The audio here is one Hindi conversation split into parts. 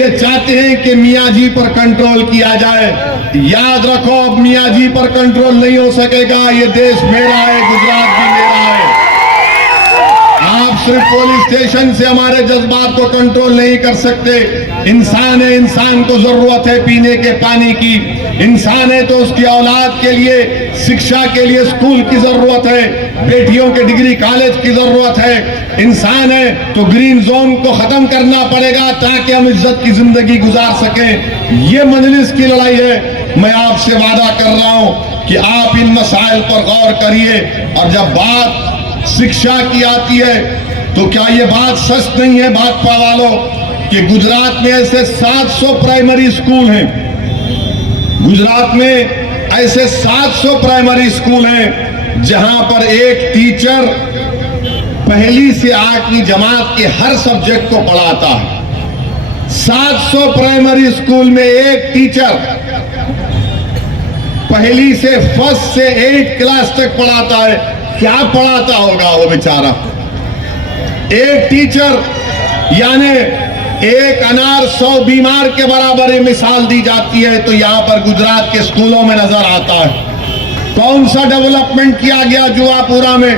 ये चाहते हैं कि मियाँ जी पर कंट्रोल किया जाए। याद रखो, अब मियाँ जी पर कंट्रोल नहीं हो सकेगा। ये देश मेरा है, गुजरात भी मेरा है। आप सिर्फ पुलिस स्टेशन से हमारे जज्बात को कंट्रोल नहीं कर सकते। इंसान है, इंसान को जरूरत है पीने के पानी की। इंसान है तो उसकी औलाद के लिए, शिक्षा के लिए स्कूल की जरूरत है, बेटियों के डिग्री कॉलेज की जरूरत है। इंसान है तो ग्रीन जोन को खत्म करना पड़ेगा ताकि हम इज्जत की जिंदगी गुजार सकें। ये मजलिस की लड़ाई है। मैं आपसे वादा कर रहा हूं कि आप इन मसाइल पर गौर करिए। और जब बात शिक्षा की आती है तो क्या ये बात सच नहीं है भाजपा वालों कि गुजरात में ऐसे 700 प्राइमरी स्कूल हैं। गुजरात में ऐसे 700 प्राइमरी स्कूल हैं जहां पर एक टीचर पहली से 8वीं जमात के हर सब्जेक्ट को पढ़ाता है। 700 प्राइमरी स्कूल में एक टीचर पहली से फर्स्ट से 8 क्लास तक पढ़ाता है। क्या पढ़ाता होगा वो बेचारा? एक टीचर यानी एक अनार 100 बीमार के बराबर मिसाल दी जाती है। तो यहां पर गुजरात के स्कूलों में नजर आता है कौन सा डेवलपमेंट किया गया जुहापुरा में।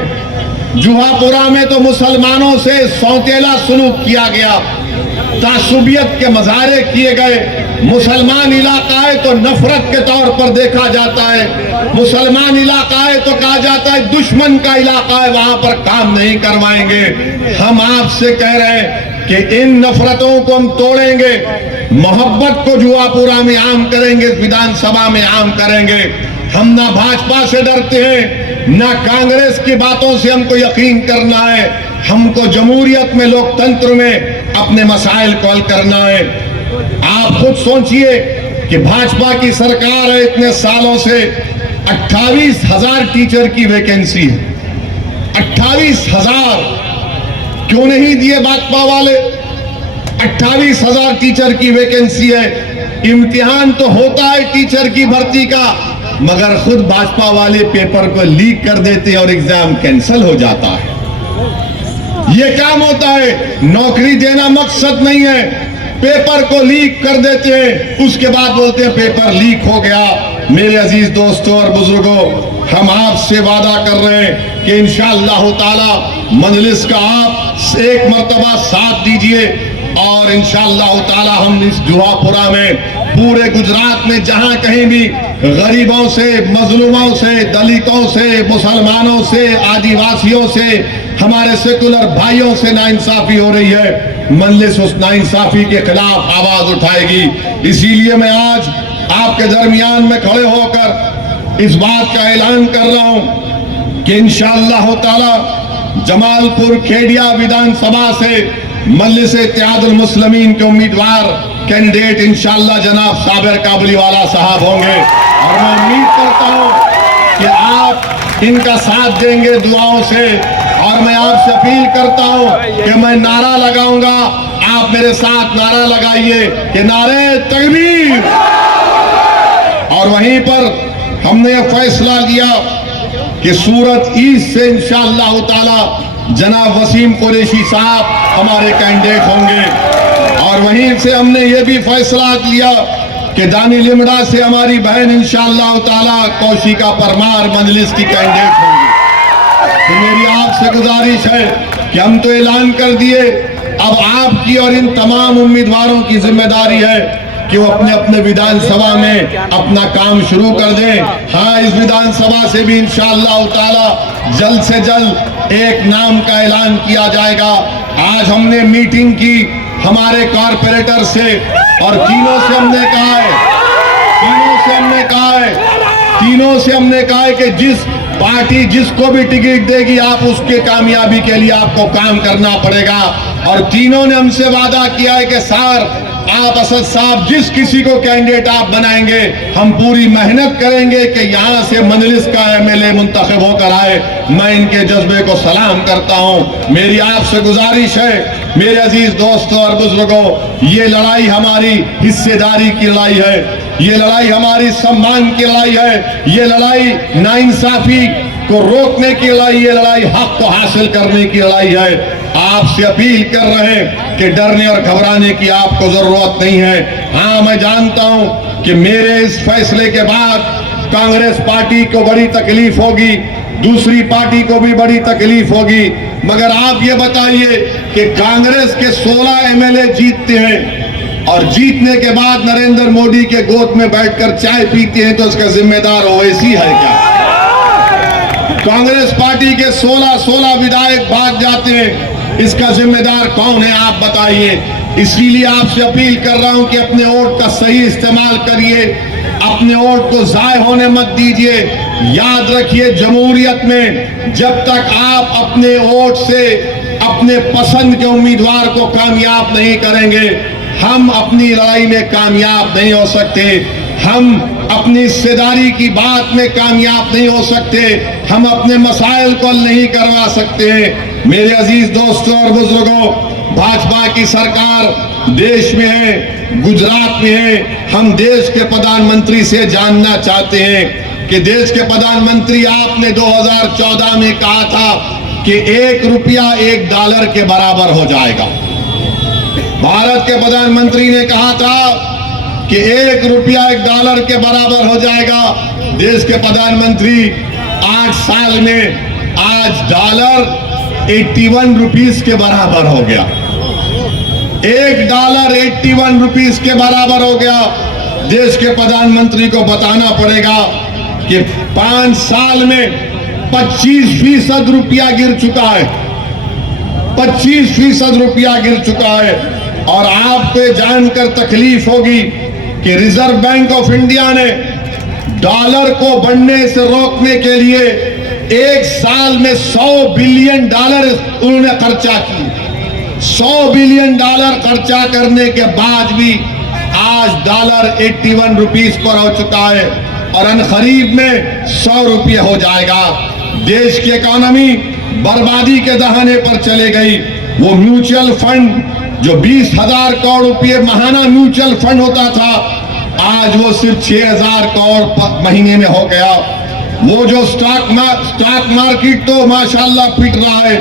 जुहापुरा में तो मुसलमानों से सौतेला सलूक किया गया, तासुबियत के मजारे किए गए। मुसलमान इलाका है तो नफरत के तौर पर देखा जाता है। मुसलमान इलाका है तो कहा जाता है दुश्मन का इलाका है, वहां पर काम नहीं करवाएंगे। हम आपसे कह रहे हैं कि इन नफरतों को हम तोड़ेंगे, मोहब्बत को जुहापुरा में आम करेंगे, विधानसभा में आम करेंगे। हम ना भाजपा से डरते हैं, ना कांग्रेस की बातों से हमको यकीन करना है। हमको जमहूरियत में, लोकतंत्र में अपने मसाइल को हल करना है। आप खुद सोचिए कि भाजपा की सरकार है, इतने सालों से 28,000 टीचर की वैकेंसी है। 28,000 क्यों नहीं दिए भाजपा वाले? 28,000 टीचर की वैकेंसी है। इम्तिहान तो होता है टीचर की भर्ती का, मगर खुद भाजपा वाले पेपर को लीक कर देते हैं और एग्जाम कैंसिल हो जाता है। यह काम होता है। नौकरी देना मकसद नहीं है, पेपर को लीक कर देते हैं, उसके बाद बोलते हैं पेपर लीक हो गया। मेरे अजीज दोस्तों और बुजुर्गों, हम आपसे वादा कर रहे हैं कि इंशाअल्लाह ताला मजलिस का आप एक मर्तबा साथ दीजिए और इंशाअल्लाह ताला हम इस जुहापुरा में, पूरे गुजरात में जहां कहीं भी गरीबों से, मजलूमों से, दलितों से, मुसलमानों से, आदिवासियों से, हमारे सेकुलर भाइयों से नाइंसाफी हो रही है, मजलिस उस नाइंसाफी के खिलाफ आवाज उठाएगी। इसीलिए मैं आज आपके दरमियान में खड़े होकर इस बात का ऐलान कर रहा हूं कि इंशाअल्लाह ताला जमालपुर खेड़िया विधानसभा से मजलिस इत्तेहादुल मुस्लिमीन के उम्मीदवार कैंडिडेट इंशाअल्लाह जनाब साबिर काबुलीवाला साहब होंगे। और मैं उम्मीद करता हूं कि आप इनका साथ देंगे दुआओं से। और मैं आपसे अपील करता हूं कि मैं नारा लगाऊंगा, आप मेरे साथ नारा लगाइए कि नारे तकबीर। और वहीं पर हमने फैसला लिया कि सूरत ईस्ट से इंशाअल्लाह ताला जनाब वसीम कुरैशी साहब हमारे कैंडिडेट होंगे। और वहीं से हमने ये भी फैसला लिया कि दानी लिमड़ा से हमारी बहन इंशाअल्लाह ताला कौशिका परमार मजलिस की कैंडिडेट होंगी। तो मेरी आपसे गुजारिश है कि हम तो ऐलान कर दिए, अब आपकी और इन तमाम उम्मीदवारों की जिम्मेदारी है कि वो अपने अपने विधानसभा में अपना काम शुरू कर दें। हाँ, इस विधानसभा से भी इंशाअल्लाह ताला जल्द से जल्द एक नाम का ऐलान किया जाएगा। आज हमने मीटिंग की हमारे कारपोरेटर से और तीनों से हमने कहा है कि जिस पार्टी जिसको भी टिकट देगी आप उसके कामयाबी के लिए आपको काम करना पड़ेगा। और तीनों ने हमसे वादा किया है कि सर आप असद साहब जिस किसी को कैंडिडेट आप बनाएंगे हम पूरी मेहनत करेंगे कि यहाँ से मजलिस का एमएलए मुंतखब होकर आए। मैं इनके जज्बे को सलाम करता हूँ। मेरी आपसे गुजारिश है मेरे अजीज दोस्तों और बुजुर्गों, ये लड़ाई हमारी हिस्सेदारी की लड़ाई है, ये लड़ाई हमारी सम्मान की लड़ाई है, ये लड़ाई नाइंसाफी को रोकने की लड़ाई, ये लड़ाई हक को हासिल करने की लड़ाई है। आपसे अपील कर रहे हैं कि डरने और घबराने की आपको जरूरत नहीं है। हाँ, मैं जानता हूं कि मेरे इस फैसले के बाद कांग्रेस पार्टी को बड़ी तकलीफ होगी, दूसरी पार्टी को भी बड़ी तकलीफ होगी, मगर आप ये बताइए कि कांग्रेस के 16 एमएलए जीतते हैं और जीतने के बाद नरेंद्र मोदी के गोद में बैठकर चाय पीते हैं, तो उसका जिम्मेदार ओवैसी है क्या? कांग्रेस पार्टी के 16 विधायक भाग जाते हैं, इसका जिम्मेदार कौन है? आप बताइए। इसीलिए आपसे अपील कर रहा हूं कि अपने वोट का सही इस्तेमाल करिए, अपने वोट को जाय होने मत दीजिए। याद रखिए, जमहूरियत में जब तक आप अपने वोट से अपने पसंद के उम्मीदवार को कामयाब नहीं करेंगे, हम अपनी लड़ाई में कामयाब नहीं हो सकते। हम अपनी हिस्सेदारी की बात में कामयाब नहीं हो सकते, हम अपने मसाइल को हल नहीं करवा सकते हैं। मेरे अजीज दोस्तों और बुजुर्गों, भाजपा की सरकार देश में है, गुजरात में है। हम देश के प्रधानमंत्री से जानना चाहते हैं कि देश के प्रधानमंत्री, आपने 2014 में कहा था कि 1 रुपया $1 के बराबर हो जाएगा। भारत के प्रधानमंत्री ने कहा था कि 1 रुपया $1 के बराबर हो जाएगा। देश के प्रधानमंत्री 8 साल में आज डॉलर 81 रुपीस के बराबर हो गया। $1 81 रुपीस के बराबर हो गया। देश के प्रधानमंत्री को बताना पड़ेगा कि 5 साल में 25% रुपया गिर चुका है, 25% रुपया गिर चुका है। और आपको ये जानकर तकलीफ होगी कि रिजर्व बैंक ऑफ इंडिया ने डॉलर को बढ़ने से रोकने के लिए 1 साल में $100 बिलियन उन्होंने खर्चा किए। $100 बिलियन खर्चा करने के बाद भी आज डॉलर 81 रुपीस पर हो चुका है और अनखरीब में 100 रुपये हो जाएगा। देश की इकोनॉमी बर्बादी के दहाने पर चले गई। वो म्यूचुअल फंड जो 20,000 करोड़ रुपये महाना म्यूचुअल फंड होता था, आज वो सिर्फ 6,000 करोड़ महीने में हो गया। वो जो स्टॉक मार्केट तो माशाल्लाह पिट रहा है।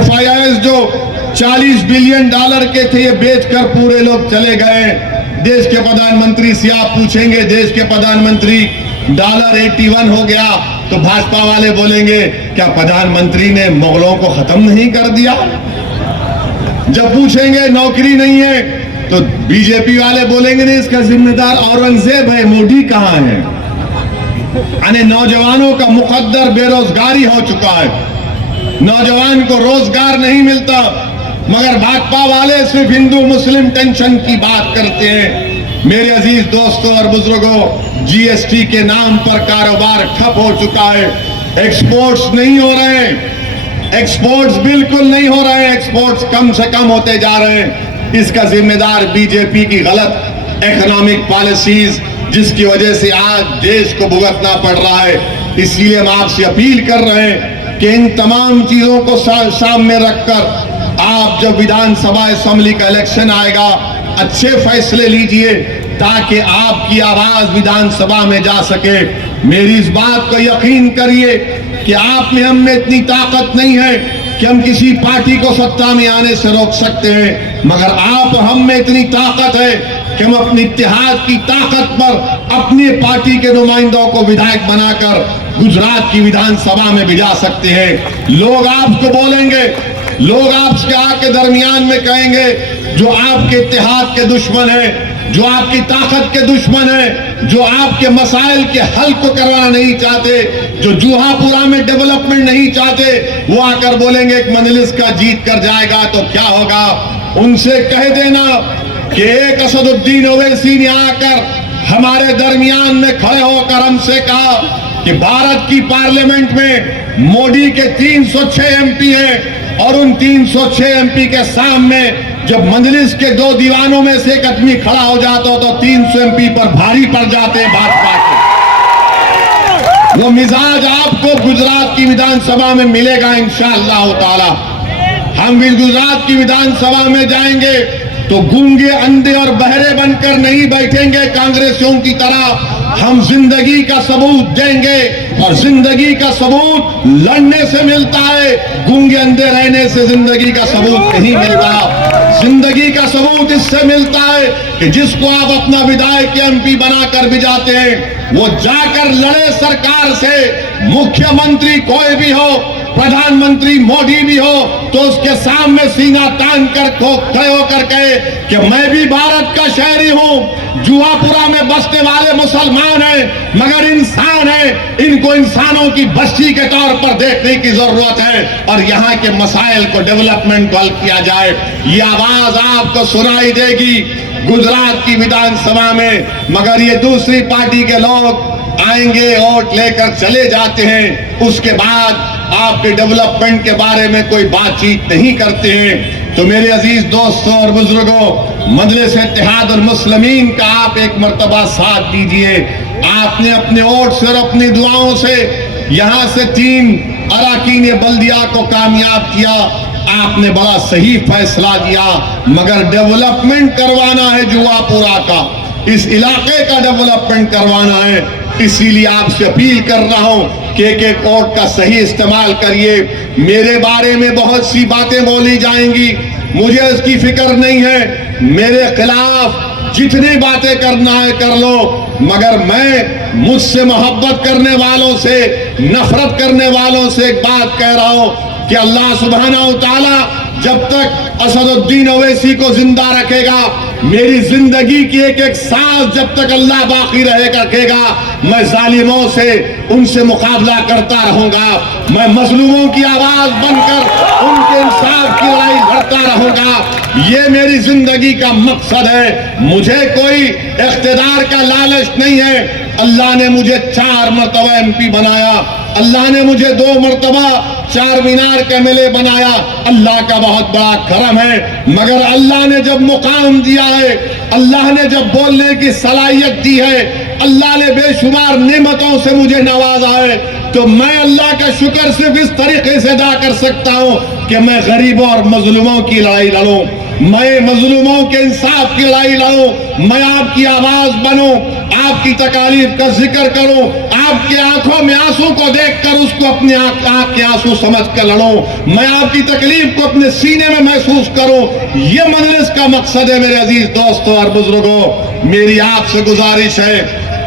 FIIs जो $40 बिलियन के थे, ये बेचकर पूरे लोग चले गए। देश के प्रधानमंत्री से आप पूछेंगे, देश के प्रधानमंत्री डॉलर 81 हो गया, तो भाजपा वाले बोलेंगे क्या प्रधानमंत्री ने मुगलों को खत्म नहीं कर दिया? जब पूछेंगे नौकरी नहीं है, तो बीजेपी वाले बोलेंगे नहीं, इसका जिम्मेदार औरंगजेब है, मोदी कहां है? यानी नौजवानों का मुकद्दर बेरोजगारी हो चुका है, नौजवान को रोजगार नहीं मिलता, मगर भाजपा वाले सिर्फ हिंदू मुस्लिम टेंशन की बात करते हैं। मेरे अजीज दोस्तों और बुजुर्गों, GST के नाम पर कारोबार ठप हो चुका है। एक्सपोर्ट्स नहीं हो रहे हैं, एक्सपोर्ट्स बिल्कुल नहीं हो रहे हैं, एक्सपोर्ट्स कम से कम होते जा रहे हैं। इसका जिम्मेदार बीजेपी की गलत इकोनॉमिक पॉलिसीज, जिसकी वजह से आज देश को भुगतना पड़ रहा है। इसलिए हम आपसे अपील कर रहे हैं कि इन तमाम चीजों को सामने रखकर आप जब विधानसभा असेंबली का इलेक्शन आएगा, अच्छे फैसले लीजिए ताकि आपकी आवाज विधानसभा में जा सके। मेरी इस बात को यकीन करिए कि आप में हम में इतनी ताकत नहीं है कि हम किसी पार्टी को सत्ता में आने से रोक सकते हैं, मगर आप हम में इतनी ताकत है कि हम अपनी इत्तेहाद की ताकत पर अपनी पार्टी के नुमाइंदों को विधायक बनाकर गुजरात की विधानसभा में भिजा सकते हैं। लोग आपको बोलेंगे, लोग आपके आके दरमियान में कहेंगे, जो आपके इत्तेहाद के दुश्मन है, जो आपकी ताकत के दुश्मन है, जो आपके मसाइल के हल को करवाना नहीं चाहते, जो जूहापुरा में डेवलपमेंट नहीं चाहते, वो आकर बोलेंगे एक मजलिस का जीत कर जाएगा तो क्या होगा। उनसे कह देना कि एक असदुद्दीन ओवैसी ने आकर हमारे दरमियान में खड़े होकर हमसे कहा कि भारत की पार्लियामेंट में मोदी के 306 MP हैं और उन 306 MP के सामने जब मजलिस के 2 दीवानों में से एक आदमी खड़ा हो जाता हो तो 300 MP पर भारी पड़ जाते हैं भाजपा के। वो मिजाज आपको गुजरात की विधानसभा में मिलेगा इंशाअल्लाह ताला। हम भी गुजरात की विधानसभा में जाएंगे तो गूंगे, अंधे और बहरे बनकर नहीं बैठेंगे कांग्रेसियों की तरह। हम जिंदगी का सबूत देंगे, और जिंदगी का सबूत लड़ने से मिलता है, गूंगे अंधे रहने से जिंदगी का सबूत नहीं मिलता। जिंदगी का सबूत इससे मिलता है कि जिसको आप अपना विधायक एमपी बनाकर भिजाते हैं वो जाकर लड़े सरकार से। मुख्यमंत्री कोई भी हो, प्रधानमंत्री मोदी भी हो, तो उसके सामने सीना तान कर खड़े होकर कहे कि मैं भी भारत का शहरी हूं। जुआपुरा में बसने वाले मुसलमान हैं मगर इंसान हैं, इनको इंसानों की बस्ती के तौर पर देखने की जरूरत है और यहाँ के मसाइल को, डेवलपमेंट को हल किया जाए। ये आवाज आपको सुनाई देगी गुजरात की विधानसभा में, मगर ये दूसरी पार्टी के लोग आएंगे, वोट लेकर चले जाते हैं, उसके बाद आपके डेवलपमेंट के बारे में कोई बातचीत नहीं करते हैं। तो मेरे अजीज दोस्तों और बुजुर्गों, मजलिस इत्तेहादुल मुस्लिमीन का आप एक मर्तबा साथ दीजिए। आपने अपने वोट से और अपनी दुआओं से यहां से 3 अराकीन बल्दिया को कामयाब किया। आपने बड़ा सही फैसला दिया, मगर डेवलपमेंट करवाना है जुआपुरा का, इस इलाके का डेवलपमेंट करवाना है। इसीलिए आपसे अपील कर रहा हूं कि एक वोट का सही इस्तेमाल करिए। मेरे बारे में बहुत सी बातें बोली जाएंगी, मुझे इसकी फिक्र नहीं है। मेरे खिलाफ जितनी बातें करना है कर लो, मगर मैं मुझसे मोहब्बत करने वालों से, नफरत करने वालों से एक बात कह रहा हूं कि अल्लाह सुब्हानहू तआला जब तक असदुद्दीन ओवैसी को जिंदा रखेगा, मेरी जिंदगी की एक एक सांस जब तक अल्लाह बाकी रखेगा, मैं जालिमों से, उनसे मुकाबला करता रहूंगा। मैं मजलूमों की आवाज बनकर उनके इंसाफ की लड़ाई लड़ता रहूंगा। ये मेरी जिंदगी का मकसद है। मुझे कोई इख्तिदार का लालच नहीं है। अल्लाह ने मुझे 4 मरतबा एमपी बनाया, अल्लाह ने मुझे 2 मरतबा 4 मीनार का एमएलए बनाया, अल्लाह का बहुत बड़ा करम है। मगर अल्लाह ने जब मुकाम दिया है, अल्लाह ने जब बोलने की सलाहियत दी है, अल्लाह ने बेशुमार नेमतों से मुझे नवाजा है, तो मैं अल्लाह का शुक्र सिर्फ इस तरीके से अदा कर सकता हूं कि मैं गरीबों और मजलूमों की लड़ाई लड़ूं, मैं मजलूमों के इंसाफ की लड़ाई लड़ूं, मैं आपकी आवाज बनूं, आपकी तकालीफ का जिक्र करूं, आपके आंखों में आंसू को देखकर उसको अपने आंख के आंसू समझ कर लड़ूं, मैं आपकी तकलीफ को अपने सीने में महसूस करूं। ये मजलिस का मकसद है मेरे अजीज दोस्तों और बुजुर्गों। मेरी आपसे गुजारिश है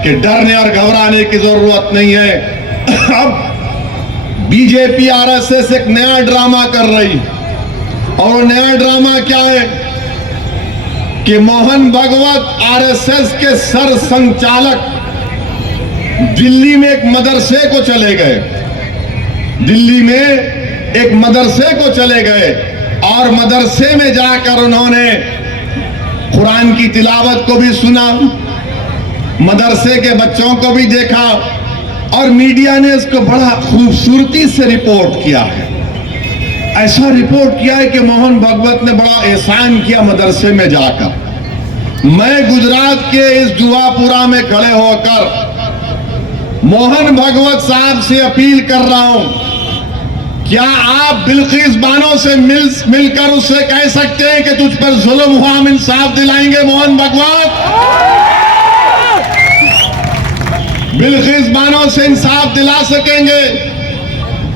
कि डरने और घबराने की जरूरत नहीं है। अब बीजेपी आरएसएस एक नया ड्रामा कर रही, और वो नया ड्रामा क्या है कि मोहन भागवत आरएसएस के सर संचालक दिल्ली में एक मदरसे को चले गए, दिल्ली में एक मदरसे को चले गए और मदरसे में जाकर उन्होंने कुरान की तिलावत को भी सुना, मदरसे के बच्चों को भी देखा, और मीडिया ने इसको बड़ा खूबसूरती से रिपोर्ट किया है। ऐसा रिपोर्ट किया है कि मोहन भागवत ने बड़ा एहसान किया मदरसे में जाकर। मैं गुजरात के इस जुआपुरा में खड़े होकर मोहन भागवत साहब से अपील कर रहा हूं, क्या आप बिल्किस बानो से मिलकर उससे कह सकते हैं कि तुझ पर जुल्म हुआ, हम इंसाफ दिलाएंगे? मोहन भागवत, बिल्किस बानो से इंसाफ दिला सकेंगे?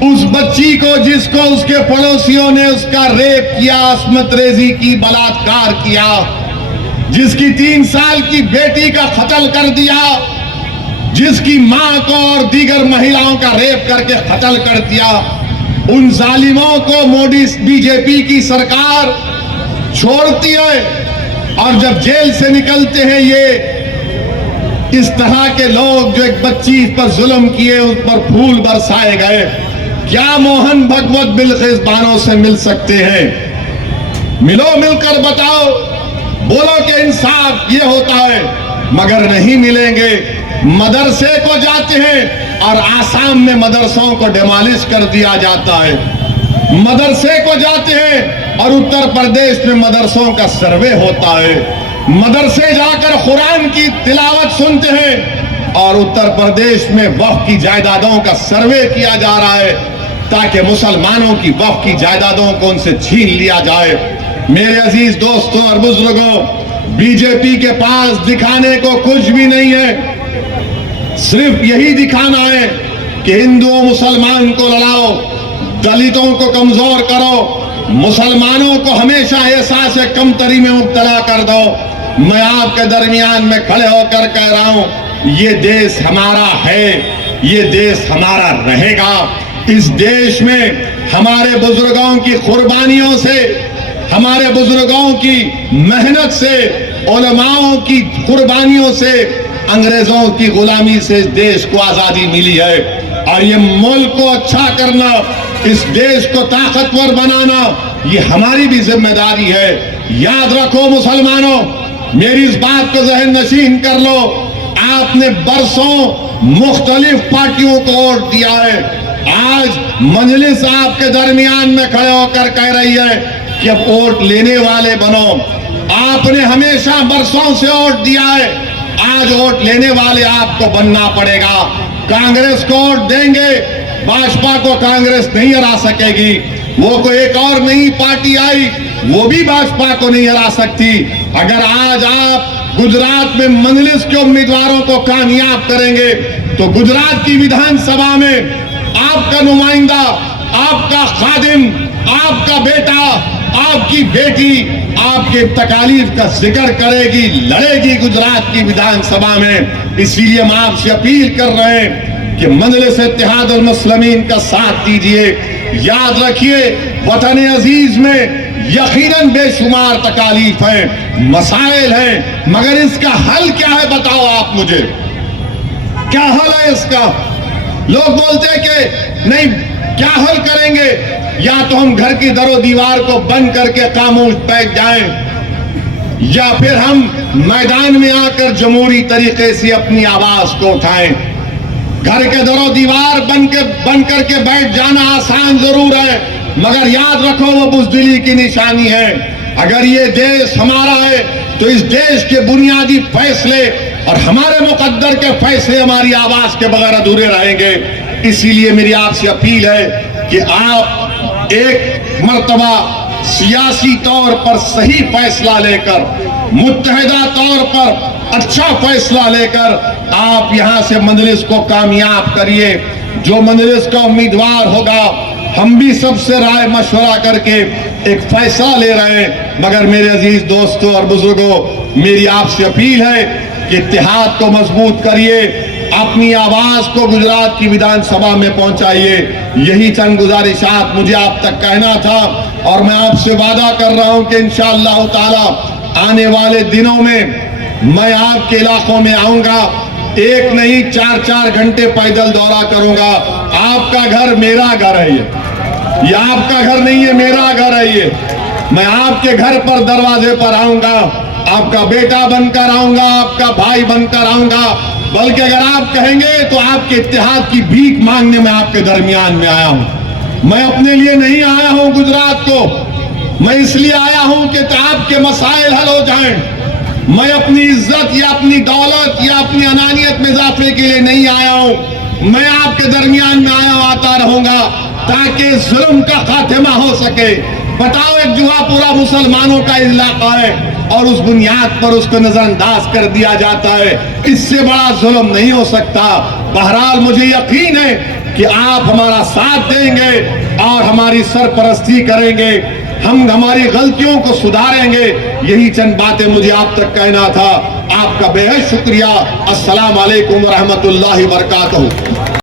उस बच्ची को जिसको उसके पड़ोसियों ने उसका रेप किया, अस्मत रेजी की, बलात्कार किया, जिसकी 3 साल की बेटी का कत्ल कर दिया, जिसकी मां को और दीगर महिलाओं का रेप करके कत्ल कर दिया, उन जालिमों को मोदी बीजेपी की सरकार छोड़ती है। और जब जेल से निकलते हैं ये इस तरह के लोग जो एक बच्ची पर जुल्म किए, उस पर फूल बरसाए गए, क्या मोहन भागवत बिल्किस बानो से मिल सकते हैं? मिलो, मिलकर बताओ, बोलो कि इंसाफ ये होता है, मगर नहीं मिलेंगे। मदरसे को जाते हैं और आसाम में मदरसों को डिमोलिश कर दिया जाता है, मदरसे को जाते हैं और उत्तर प्रदेश में मदरसों का सर्वे होता है, मदरसे जाकर कुरान की तिलावत सुनते हैं और उत्तर प्रदेश में वक्फ की जायदादों का सर्वे किया जा रहा है ताकि मुसलमानों की वक्फ की जायदादों को उनसे छीन लिया जाए। मेरे अजीज दोस्तों और बुजुर्गों, बीजेपी के पास दिखाने को कुछ भी नहीं है, सिर्फ यही दिखाना है कि हिंदुओं मुसलमान को लड़ाओ, दलितों को कमजोर करो, मुसलमानों को हमेशा एहसास कमतरी में मुब्तला कर दो। मैं आपके दरमियान में खड़े होकर कह रहा हूं, ये देश हमारा है, ये देश हमारा रहेगा। इस देश में हमारे बुजुर्गों की कुर्बानियों से, हमारे बुजुर्गों की मेहनत से, उलमाओं की कुर्बानियों से, अंग्रेजों की गुलामी से इस देश को आजादी मिली है। और ये मुल्क को अच्छा करना, इस देश को ताकतवर बनाना, ये हमारी भी जिम्मेदारी है। याद रखो मुसलमानों, मेरी इस बात को जहन नशीन कर लो, आपने बरसों मुख्तलिफ पार्टियों को वोट दिया है। आज मजलिस आपके दरमियान में खड़े होकर कह रही है कि अब वोट लेने वाले बनो। आपने हमेशा बरसों से वोट दिया है, आज वोट लेने वाले आपको बनना पड़ेगा। कांग्रेस को वोट देंगे, भाजपा को कांग्रेस नहीं हरा सकेगी। वो कोई एक और नई पार्टी आई, वो भी भाजपा को नहीं हरा सकती। अगर आज आप गुजरात में मजलिस के उम्मीदवारों को कामयाब करेंगे तो गुजरात की विधानसभा में आपका नुमाइंदा, आपका खादिम, आपका बेटा, आपकी बेटी आपके तकालीफ का जिक्र करेगी, लड़ेगी गुजरात की विधानसभा में। इसीलिए हम आपसे अपील कर रहे हैं कि मजलिस इत्तेहादुल मुस्लिमीन का साथ दीजिए। याद रखिए, वतन अजीज में यकीनन बेशुमार तकालीफ है, मसाइल है, मगर इसका हल क्या है बताओ आप मुझे, क्या हल है इसका? लोग बोलते हैं कि नहीं, क्या हल करेंगे? या तो हम घर की दरो दीवार को बंद करके खामोश बैठ जाएं, या फिर हम मैदान में आकर जमहूरी तरीके से अपनी आवाज को उठाएं। घर के दरो दीवार बंद करके बैठ जाना आसान जरूर है, मगर याद रखो वो बुज़दिली की निशानी है। अगर ये देश हमारा है तो इस देश के बुनियादी फैसले और हमारे मुकद्दर के फैसले हमारी आवाज के बगैर अधूरे रहेंगे। इसीलिए मेरी आपसे अपील है कि आप एक मर्तबा सियासी तौर पर सही फैसला लेकर, मुत्तहिदा तौर पर अच्छा फैसला लेकर आप यहां से मजलिस को कामयाब करिए। जो मजलिस का उम्मीदवार होगा, हम भी सबसे राय मशवरा करके एक फैसला ले रहे हैं। मगर मेरे अजीज दोस्तों और बुजुर्गों, मेरी आपसे अपील है कि इत्तेहाद को मजबूत करिए, अपनी आवाज को गुजरात की विधानसभा में पहुंचाइए। यही चंद गुजारिशात मुझे आप तक कहना था, और मैं आपसे वादा कर रहा हूं कि इंशाअल्लाह ताला आने वाले दिनों में मैं आपके इलाकों में आऊंगा। एक नहीं, 4-4 घंटे पैदल दौरा करूंगा। आपका घर मेरा घर है, ये आपका घर नहीं है, मेरा घर है ये। मैं आपके घर पर दरवाजे पर आऊंगा, आपका बेटा बनकर आऊंगा, आपका भाई बनकर आऊंगा। बल्कि अगर आप कहेंगे तो आपके इत्तेहाद की भीख मांगने में आपके दरमियान में आया हूं। मैं अपने लिए नहीं आया हूं गुजरात को, मैं इसलिए आया हूं कि आपके मसाइल हल हो जाएं। मैं अपनी इज्जत या अपनी दौलत या अपनी अनानियत में इजाफे के लिए नहीं आया हूं। मैं आपके दरमियान में आता रहूंगा ताकि जुल्म का खात्मा हो सके। बताओ, एक जुहापुरा मुसलमानों का इलाका है और उस बुनियाद पर उसको नजरअंदाज कर दिया जाता है। इससे बड़ा जुल्म नहीं हो सकता। बहरहाल मुझे यकीन है कि आप हमारा साथ देंगे और हमारी सरपरस्ती करेंगे, हम हमारी गलतियों को सुधारेंगे। यही चंद बातें मुझे आप तक कहना था। आपका बेहद शुक्रिया। अस्सलाम वालेकुम व रहमतुल्लाहि व बरकातहू।